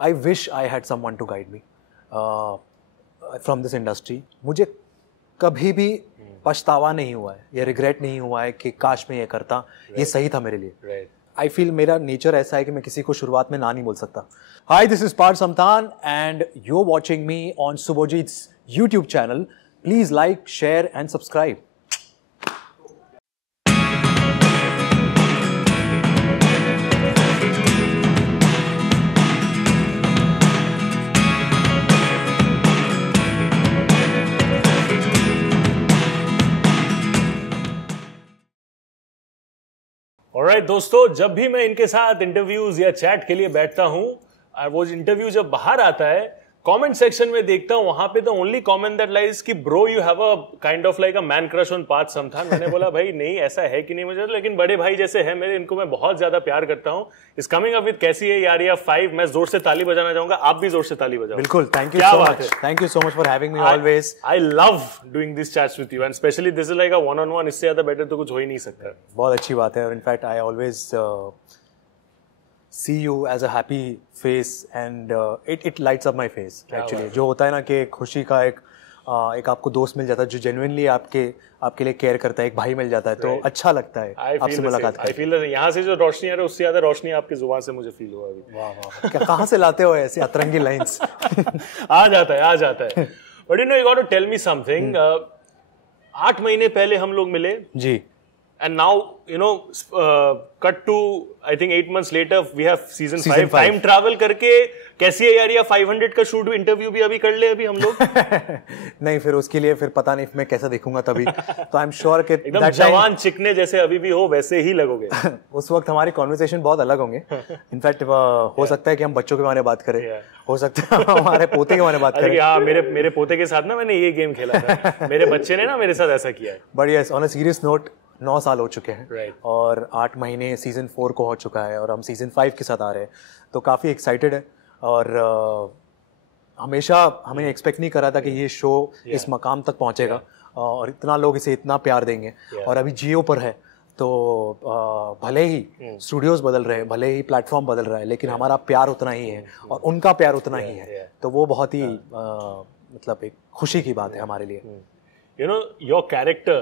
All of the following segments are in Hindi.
I wish I had someone to guide me from this industry. मुझे कभी भी पछतावा नहीं हुआ है, ये रिग्रेट नहीं हुआ है कि काश मैं ये करता, ये सही था मेरे लिए. I feel मेरा नेचर ऐसा है कि मैं किसी को शुरुआत में ना नहीं बोल सकता. Hi, this is Parth Samthan and you're watching me on Subhojit's YouTube channel. Please like, share and subscribe. Alright दोस्तों, जब भी मैं इनके साथ इंटरव्यूज या चैट के लिए बैठता हूं, वो इंटरव्यू जब बाहर आता है, कमेंट सेक्शन में देखता हूं, वहां पे the only comment that lies कि bro you have a kind of like a man crush on Parth Samthaan. मैंने बोला भाई नहीं ऐसा है कि नहीं मुझे, लेकिन बड़े भाई जैसे है मेरे, इनको मैं बहुत ज्यादा प्यार करता हूं. इज कमिंग अप विद कैसी है यार 5. मैं जोर से ताली बजाना चाहूंगा, आप भी जोर से ताली बजाओ. बिल्कुल, thank you so much. Thank you so much for having me always. I love doing this chats with you and specially this is like a one on one. इससे ज्यादा बेटर तो कुछ हो ही नहीं सकता. बहुत अच्छी बात है. और in fact I always see you as a happy face and it lights up my face actually. जो होता है ना कि खुशी का एक आपको दोस्त मिल जाता है जो जेन्युइनली आपके लिए केयर करता है, एक भाई मिल जाता है, तो अच्छा लगता है आपसे मुलाकात करके. I feel यहाँ से जो रोशनी आ रही है उससे ज्यादा रोशनी आपकी जुबान से मुझे फील हुआ अभी. वाह वाह, क्या कहाँ से लाते हो ऐसे अतरंगी लाइंस? आ जाता है. But you know, you got to tell me something. 8 महीने पहले हम लोग मिले जी. And now, you know, cut to, I think 8 months later, we have season 5. Time travel करके कैसी है यार, या 500 का शूट इंटरव्यू भी अभी कर ले अभी हम लोग. नहीं, फिर उसके लिए फिर पता नहीं मैं कैसा दिखूंगा तभी. तो आई एम श्योर कि एकदम जवान चिकने जैसे अभी भी हो वैसे ही लगोगे. उस वक्त हमारे कॉन्वर्सेशन बहुत अलग होंगे. इनफैक्ट हो सकता है कि हम बच्चों के बारे में बात करें, हो सकता है हमारे पोते के बारे में बात करें. हाँ, मेरे पोते के साथ ना मैंने ये गेम खेला था. मेरे बच्चे ने ना मेरे साथ ऐसा किया है. But yes, on a serious note, 9 साल हो चुके हैं. right. और 8 महीने सीजन 4 को हो चुका है और हम सीजन 5 के साथ आ रहे हैं, तो काफ़ी एक्साइटेड है. और हमेशा हमें एक्सपेक्ट नहीं करा था कि ये शो इस मकाम तक पहुंचेगा और इतना लोग इसे इतना प्यार देंगे. और अभी जियो पर है, तो भले ही स्टूडियोज बदल रहे हैं, भले ही प्लेटफॉर्म बदल रहा है, लेकिन हमारा प्यार उतना ही है और उनका प्यार उतना ही है. तो वो बहुत ही मतलब एक खुशी की बात है हमारे लिए. You know, your character,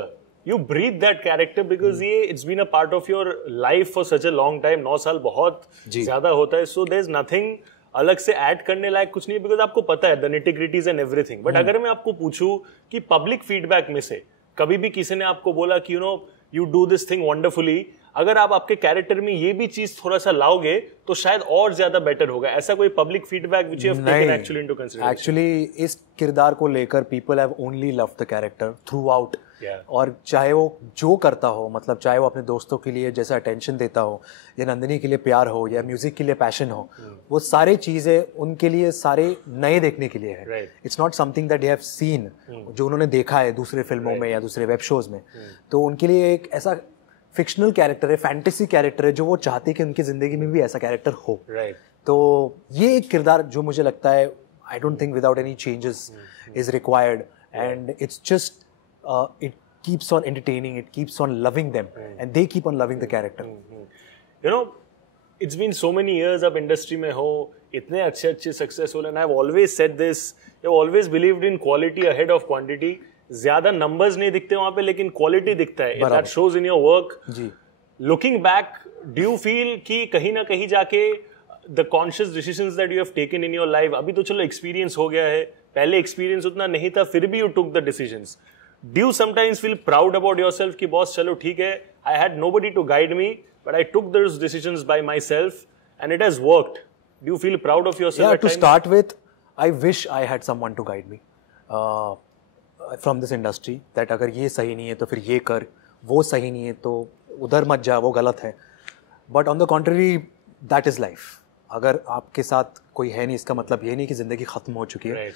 you breathe that character because it's been a part of your life for such a long time. 9 साल बहुत ज्यादा होता है. So there's nothing अलग से ऐड करने लायक कुछ नहीं, बिकॉज आपको पता है the nitty-gritties and everything. But अगर मैं आपको पूछूं कि पब्लिक फीडबैक में से कभी भी किसी ने आपको बोला कि you do this thing wonderfully, अगर आप आपके कैरेक्टर में ये भी चीज थोड़ा सा लाओगे तो शायद और ज्यादा बेटर होगा, ऐसा कोई public feedback which you have taken actually into consideration? Actually इस किरदार को लेकर people have only loved the character through out. और चाहे वो जो करता हो, मतलब चाहे वो अपने दोस्तों के लिए जैसा अटेंशन देता हो, या नंदिनी के लिए प्यार हो, या म्यूजिक के लिए पैशन हो, वो सारी चीजें उनके लिए सारे नए देखने के लिए है. It's not something that they have seen, जो उन्होंने देखा है दूसरे फिल्मों में या दूसरे वेब शोज में. तो उनके लिए एक ऐसा फिक्शनल कैरेक्टर है, फैंटेसी कैरेक्टर है, जो वो चाहते हैं कि उनकी जिंदगी में भी ऐसा कैरेक्टर हो. तो ये एक किरदार जो मुझे लगता है, I don't think without any changes is required, and it's just it keeps on entertaining, it keeps on loving them, and they keep on loving the character. You know, it's been so many years आप इंडस्ट्री में हो, इतने अच्छे successful, and I've always said this, I've always believed in quality ahead of quantity. ज्यादा numbers नहीं दिखते वहाँ पे, लेकिन quality दिखता है. That shows in your work. Ji. Looking back, do you feel कि कहीं ना कहीं जाके the conscious decisions that you have taken in your life, अभी तो चलो experience हो गया है, पहले experience उतना नहीं था, फिर भी you took the decisions. Do you sometimes feel proud about yourself कि boss चलो ठीक है, I had nobody to guide me, but I took those decisions by myself and it has worked. Do you feel proud of yourself? Yeah, to start with, I wish I had someone to guide me from this industry. That अगर ये सही नहीं है तो फिर ये कर, वो सही नहीं है तो उधर मत जा, वो गलत है. But on the contrary, that is life. अगर आपके साथ कोई है नहीं, इसका मतलब ये नहीं कि ज़िंदगी ख़त्म हो चुकी है.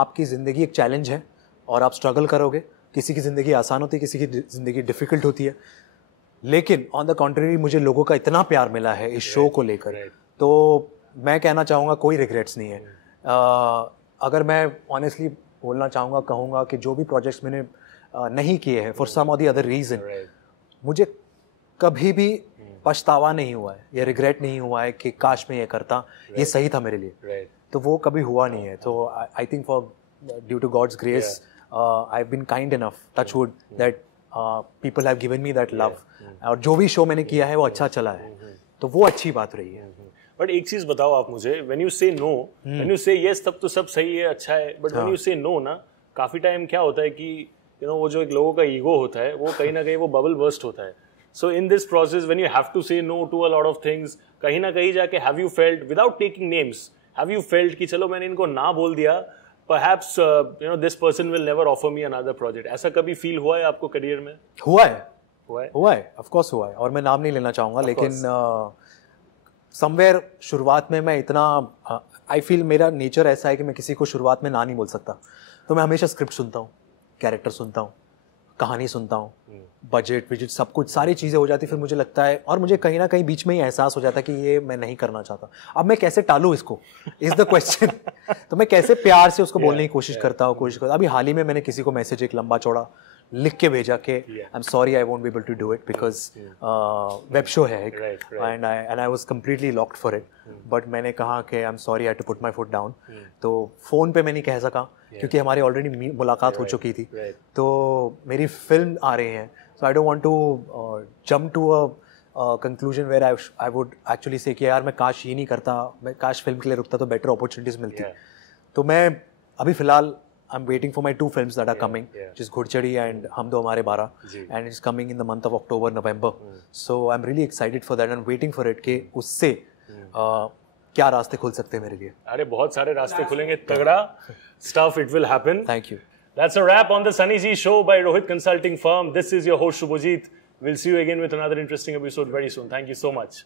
आपकी ज़िंदगी एक चैलेंज है और आप स्ट्रगल करोगे. किसी की ज़िंदगी आसान होती है, किसी की ज़िंदगी डिफ़िकल्ट होती है. लेकिन ऑन द कॉन्ट्ररी मुझे लोगों का इतना प्यार मिला है इस शो को लेकर, तो मैं कहना चाहूँगा कोई रिग्रेट्स नहीं है. अगर मैं ऑनेस्टली बोलना चाहूँगा, कहूँगा कि जो भी प्रोजेक्ट्स मैंने नहीं किए हैं फॉर सम और द अदर रीज़न, मुझे कभी भी पछतावा नहीं हुआ है, ये रिग्रेट नहीं हुआ है कि काश मैं ये करता, ये सही था मेरे लिए, तो वो कभी हुआ नहीं है. तो I think for due to God's grace I have been kind enough, touch wood, that people have given me that love, और जो भी शो मैंने किया है वो अच्छा चला है, तो वो अच्छी बात रही है. बट एक चीज बताओ आप मुझे, व्हेन यू से नो, व्हेन यू से यस तब तो सब सही है, अच्छा है, बट व्हेन यू से नो ना, काफी टाइम क्या होता है कि यू नो वो जो एक लोगों का ईगो होता है वो कहीं ना कहीं वो बबल बर्स्ट होता है. So in this process when you have to say no to a lot of things, कहीं ना कहीं जाके have you felt, without taking names, have you felt कि चलो मैंने इनको ना बोल दिया, perhaps you know this person will never offer me another project, ऐसा कभी फील हुआ है आपको करियर में? हुआ है, of course हुआ है, और मैं नाम नहीं लेना चाहूँगा, लेकिन समवेयर शुरुआत में मैं इतना आई फील मेरा नेचर ऐसा है कि मैं किसी को शुरुआत में ना नहीं बोल सकता, तो मैं हमेशा स्क्रिप्ट सुनता हूँ, कैरेक्टर सुनता हूँ, कहानी सुनता हूँ, बजट विजिट सब कुछ, सारी चीज़ें हो जाती, फिर मुझे लगता है, और मुझे कहीं ना कहीं बीच में ही एहसास हो जाता है कि ये मैं नहीं करना चाहता, अब मैं कैसे टालूँ इसको, इज द क्वेश्चन. तो मैं कैसे प्यार से उसको बोलने की कोशिश करता हूँ. अभी हाल ही में मैंने किसी को मैसेज एक लंबा चौड़ा लिख के भेजा कि I am sorry I won't be able to do it because web show है and I was completely locked for it, but मैंने कहा कि I am sorry I had to put my foot down. तो फ़ोन पे मैं नहीं कह सका क्योंकि हमारी ऑलरेडी मुलाकात हो चुकी थी. तो मेरी फिल्म आ रही है, so I don't want to jump to a conclusion where I would actually say कि यार मैं काश ये नहीं करता, मैं काश फिल्म के लिए रुकता तो बेटर अपॉर्चुनिटीज़ मिलती. तो मैं अभी फ़िलहाल I'm waiting for my 2 films that are coming, which is Ghudchadi and Hum Do Hamare 12, and it's coming in the month of October, November. So I'm really excited for that and waiting for it कि उससे क्या रास्ते खुल सकते हैं मेरे लिए. अरे बहुत सारे रास्ते खुलेंगे, तगड़ा stuff, it will happen. Thank you. That's a wrap on the Sunny Z Show by Rohit Consulting Firm. This is your host Shubhajit. We'll see you again with another interesting episode very soon. Thank you so much.